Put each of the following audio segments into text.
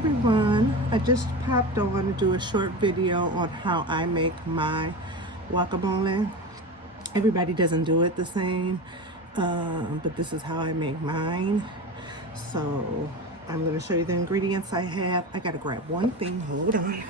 everyone, I just popped on to do a short video on how I make my guacamole. Everybody doesn't do it the same, but this is how I make mine. So I'm going to show you the ingredients I have. I got to grab one thing, hold on.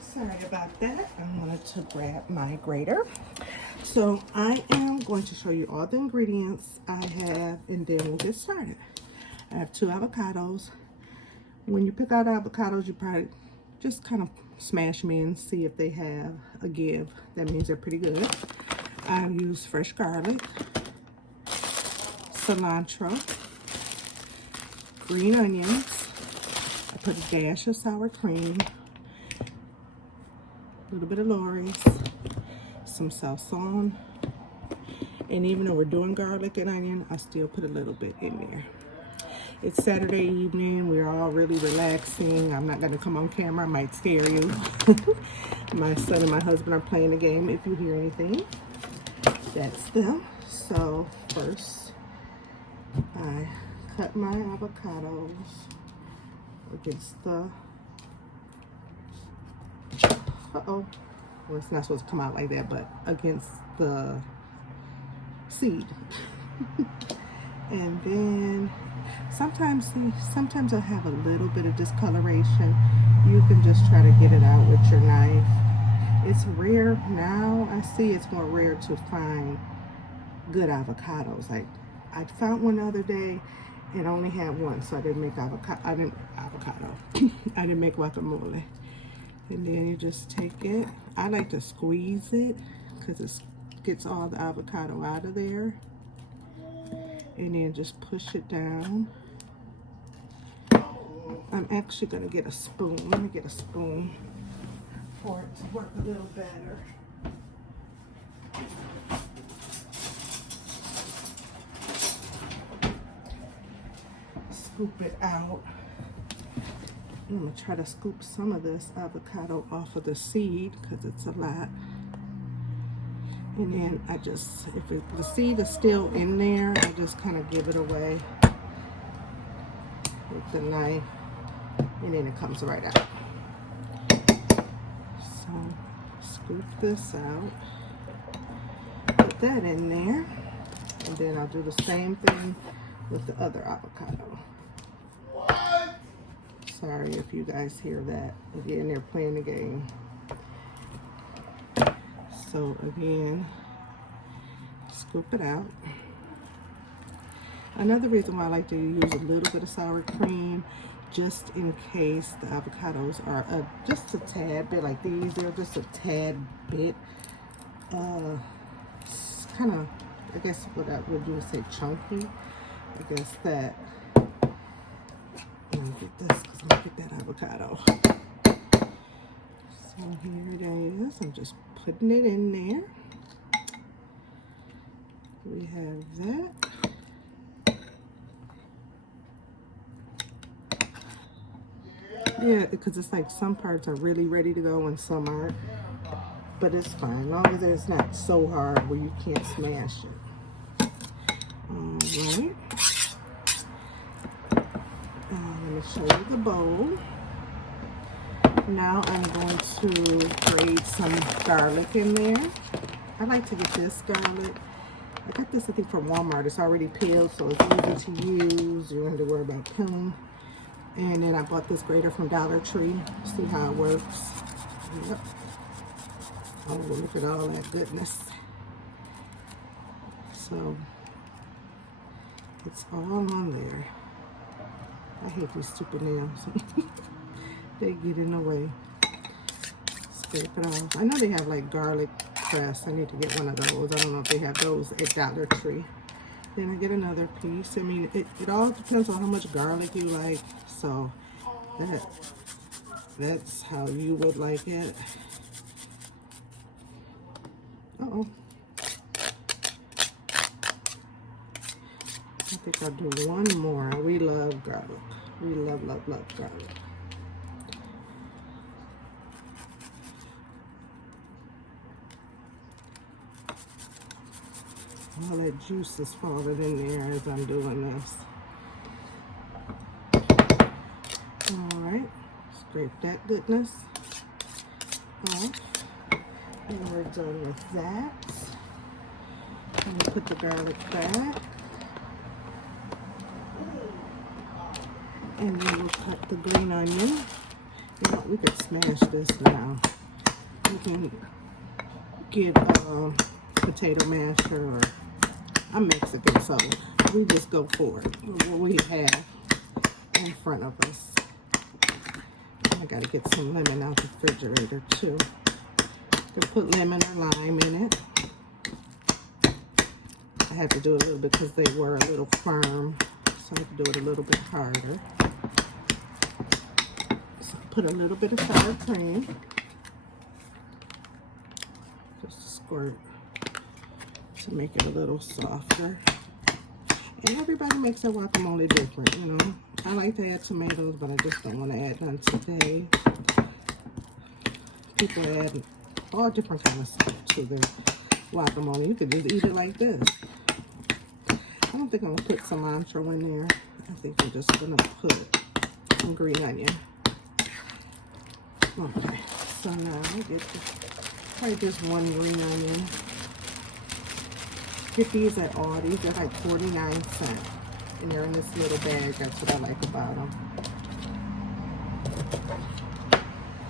Sorry about that. I wanted to grab my grater. So I am going to show you all the ingredients I have and then we'll get started. I have 2 avocados. When you pick out avocados, you probably just kind of smash them in, see if they have a give. That means they're pretty good. I use fresh garlic, cilantro, green onions. I put a dash of sour cream, a little bit of Lawry's, some salsa, and even though we're doing garlic and onion, I still put a little bit in there. It's Saturday evening, we're all really relaxing. I'm not gonna come on camera, I might scare you. My son and my husband are playing the game. If you hear anything, that's them. So first, I cut my avocados against the, well, it's not supposed to come out like that, but against the seed. And then sometimes I have a little bit of discoloration. You can just try to get it out with your knife. It's rare now. I see it's more rare to find good avocados. Like I found one the other day and I only had one, so I didn't make avocado. I didn't make guacamole. And then you just take it. I like to squeeze it because it gets all the avocado out of there. And then just push it down. I'm actually gonna get a spoon. Let me get a spoon for it to work a little better. Scoop it out. I'm gonna try to scoop some of this avocado off of the seed because it's a lot. And then I just, if the seed is still in there, I just kind of give it away with the knife, and then it comes right out. So scoop this out, put that in there, and then I'll do the same thing with the other avocado. Sorry if you guys hear that. Again, they're playing the game. So again, scoop it out. Another reason why I like to use a little bit of sour cream, just in case the avocados are just a tad bit like these. They're just a tad bit, kind of, I guess what I would do is say chunky. I guess that. Let me get this because I'm gonna get that avocado. So here it is. I'm just putting it in there. We have that. Yeah, because it's like some parts are really ready to go and some aren't. But it's fine, as long as it's not so hard where you can't smash it. Alright. Let me show you the bowl. Now I'm going to grate some garlic in there. I like to get this garlic. I got this, I think, from Walmart. It's already peeled, so it's easy to use. You don't have to worry about peeling. And then I bought this grater from Dollar Tree. See how it works. Yep. Oh, look at all that goodness. So it's all on there. I hate these stupid nails. They get in the way. Scrape it off. I know they have like garlic press. I need to get one of those. I don't know if they have those at Dollar Tree. Then I get another piece. I mean, it all depends on how much garlic you like. So that's how you would like it. Uh-oh. I think I'll do one more. We love garlic. We love, love, love garlic. All that juice is falling in there as I'm doing this. All right, scrape that goodness off. And we're done with that. And put the garlic back. And then we'll cut the green onion. You know, we could smash this now. We can get potato masher, or I'm Mexican, so we just go for it. What we have in front of us. I gotta get some lemon out the refrigerator too. You can put lemon or lime in it. I had to do it a little bit because they were a little firm, so I have to do it a little bit harder. So put a little bit of sour cream. Just a squirt to make it a little softer. And everybody makes their guacamole different, you know. I like to add tomatoes, but I just don't want to add none today. People add all different kind of stuff to their guacamole. You could just eat it like this. I don't think I'm going to put cilantro in there. I think I'm just going to put some green onion. Okay, so now I get probably just one green onion. Get these at Aldi. They're like 49 cents. And they're in this little bag. That's what I like about them.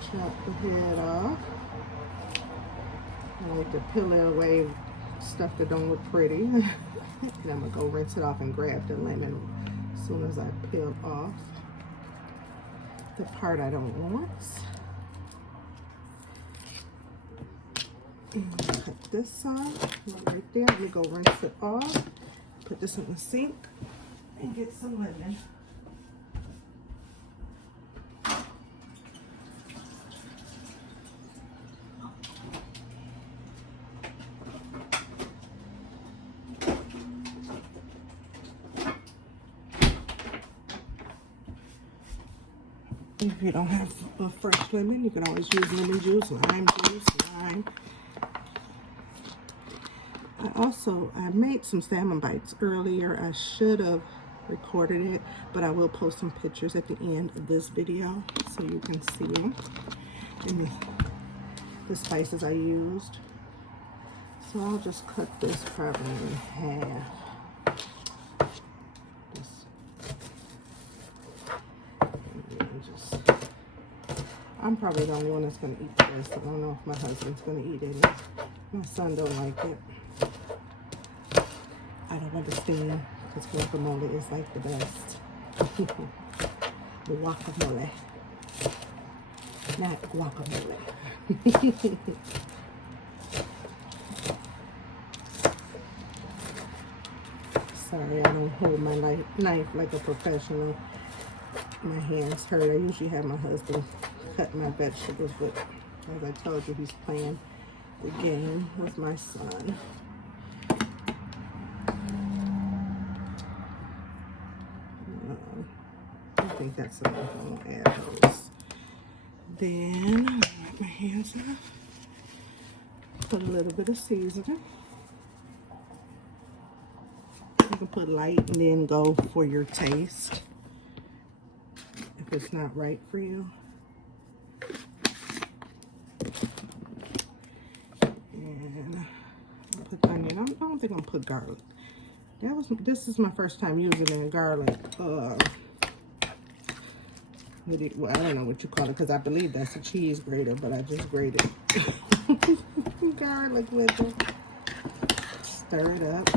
Chop the head off. I like to peel it away, stuff that don't look pretty. And I'm going to go rinse it off and grab the lemon as soon as I peel off the part I don't want. And cut this off right there. Let me go rinse it off. Put this in the sink and get some lemon. If you don't have a fresh lemon, you can always use lemon juice, lime juice, lime. I made some salmon bites earlier. I should have recorded it, but I will post some pictures at the end of this video so you can see them and the spices I used. So I'll just cut this probably in half. I'm probably the only one that's going to eat this. I don't know if my husband's going to eat it. My son don't like it. I don't understand, because guacamole is like the best. Guacamole. Not guacamole. Sorry, I don't hold my knife like a professional. My hands hurt. I usually have my husband cut my vegetables, but as I told you, he's playing the game with my son. I think that's enough. I'm going to add those. Then I'll wipe my hands off. Put a little bit of seasoning. You can put light and then go for your taste if it's not right for you. And I'll put onion. I don't think I'm gonna put garlic. This is my first time using a garlic. Well, I don't know what you call it, because I believe that's a cheese grater, but I just grated garlic with it. Stir it up.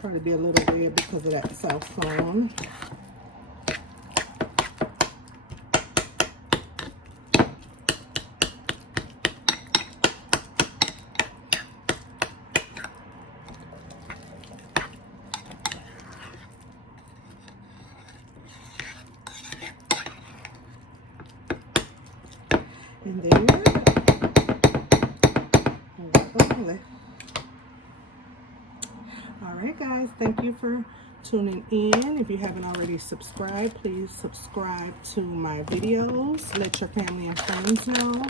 Probably be a little red because of that saffron. And there, lovely. All right, guys, thank you for tuning in. If you haven't already subscribed, please subscribe to my videos. Let your family and friends know.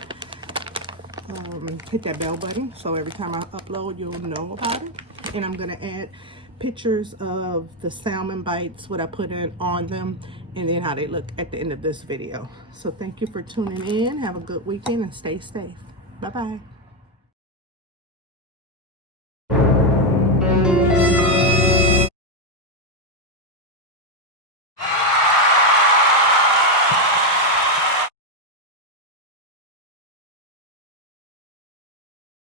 Hit that bell button so every time I upload, you'll know about it. And I'm going to add pictures of the salmon bites, what I put in on them, and then how they look at the end of this video. So thank you for tuning in. Have a good weekend and stay safe. Bye-bye.